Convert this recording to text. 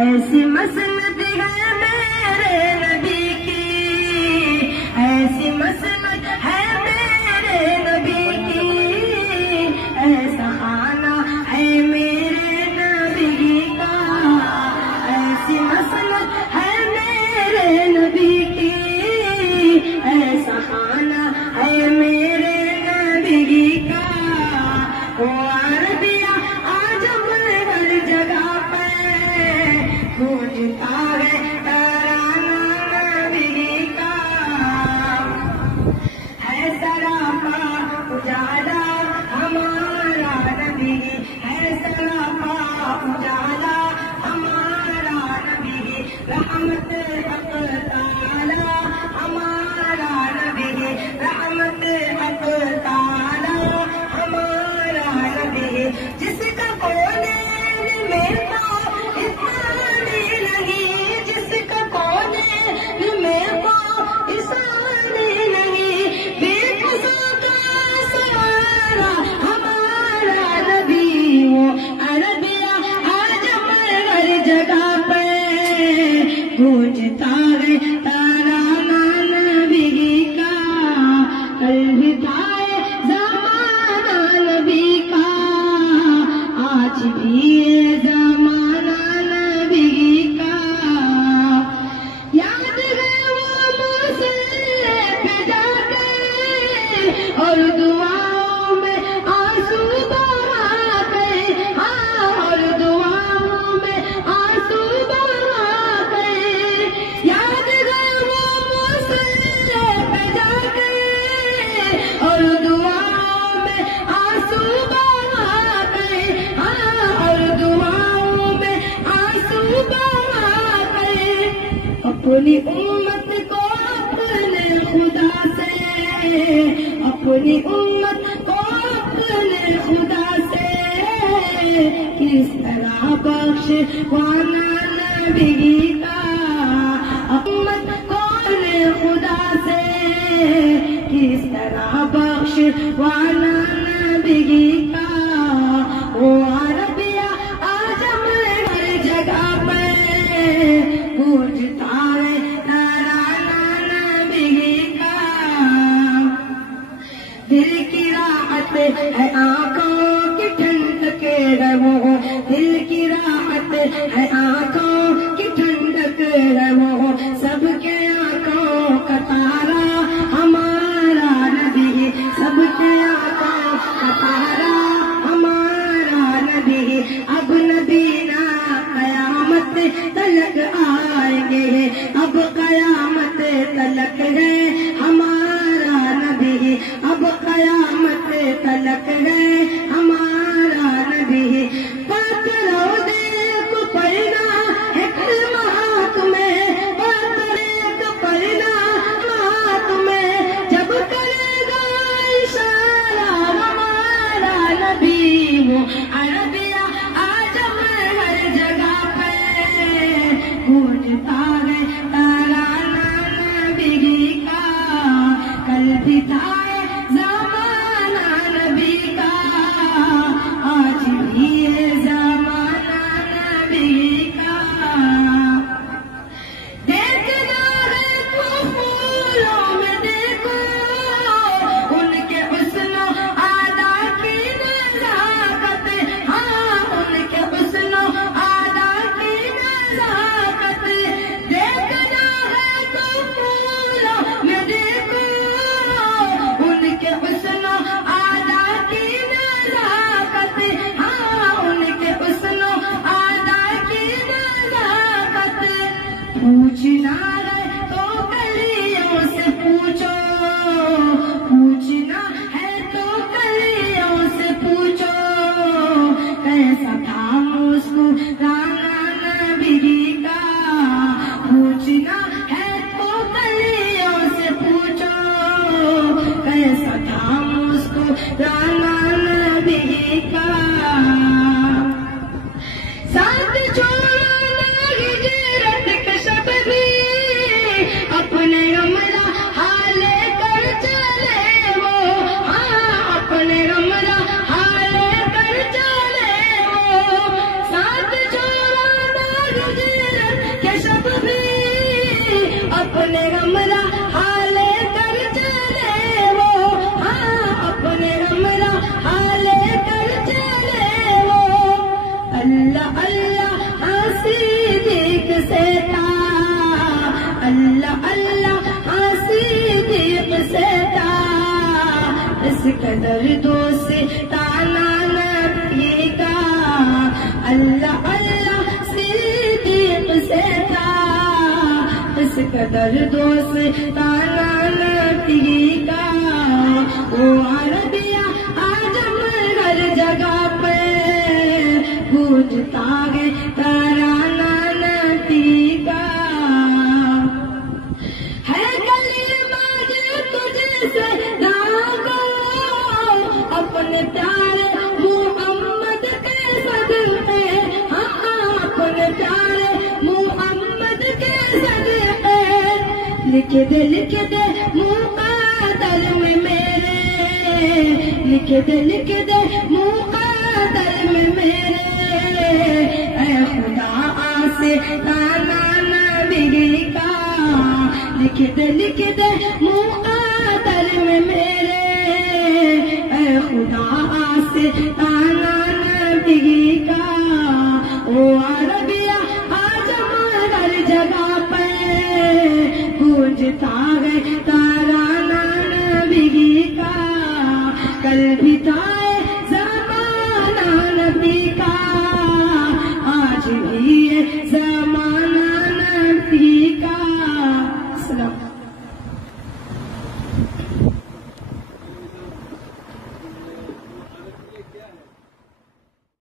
ایسی مسند ہے میرے نبی کی، ایسی مسند ہے میرے نبی کی، ایسا خانہ ہے میرے نبی کا، ایسی مسند ہے میرے نبی کی، ایسا خانہ ہے میرے نبی کا۔ وہ عربیہ عجم ہر جگہ پہ گونجتا ہے ترانہ نبی کا، ہے سراپا اجالا ہمارا نبی، ہے سراپا اجالا ہمارا نبی، رحمت حق تعالی ہمارا نبی، رحمت حق تعالی ہمارا نبی، جس کا کونین میں تو اتنی نہیں، جس کا کونین میں تو اتنی نہیں، بے قصا کا سوارا ہمارا نبی، وہ عربیہ عجم ہر جگہ پہ گونجتا ہے ترانہ نبی کا، الوداع زمانہ نبی کا، آج بھی یہ زمانہ نبی کا، یاد ہے وہ مصلے پہ جا کے اور دعاؤں میں آنسو بہا گئے، اور دعاؤں میں آنسو بہا گئے، یاد ہے وہ مصلے پہ جا کے اور دعاؤں میں آنسو بہا گئے، اور دعاؤں میں آنسو بہا گئے، اپنی امت کو اپنے خدا سے، اپنی امت کو اپنے خدا سے کس طرح بخشوانا نبی کا، امت کو اپنے خدا سے کس طرح بخشوانا نبی کا، وہ عربیہ عجم ہر جگہ پہ گونجتا ہے ترانہ نبی کا، دل کی راحت ہے آنکھوں کی ٹھنڈک ہے وہ، دل کی راحت ہے آنکھوں کی ٹھنڈک ہے وہ، سب کے آنکھوں کا تارا ہمارا نبی، سب کے آنکھوں کا تارا ہمارا نبی، اب نبی نہ قیامت تلک آئیں گے، اب قیامت تلک ہے ہمارا نبی، اب قیامت تلک ہے ہمارا نبی، پاک روضے کو پڑھنا ہے کلمہ ہاتھ میں، پاک روضے کو پڑھنا ہاتھ میں، جب کرے گا اشارہ ہمارا نبی، وہ عربیہ عجم ہر جگہ پہ گونجتا ہے ترانہ نبی کا۔ کس قدر دوستانہ نبی کا، وہ عربیہ عجم ہر جگہ پہ گونجتا ہے ترانہ نبی کا، ہے کلمہ تجھ سے داغو اپنے پیارے محمد کے صدقے، اپنے پیارے محمد کے صدقے، لکھ دے مقدر میں میرے، لکھ دے مقدر میں میرے، اے خدا آستانہ نبی کا، لکھ دے مقدر میں میرے، اے خدا آستانہ نبی کا، وہ عربیہ عجم ہر جگہ پہ گونجتا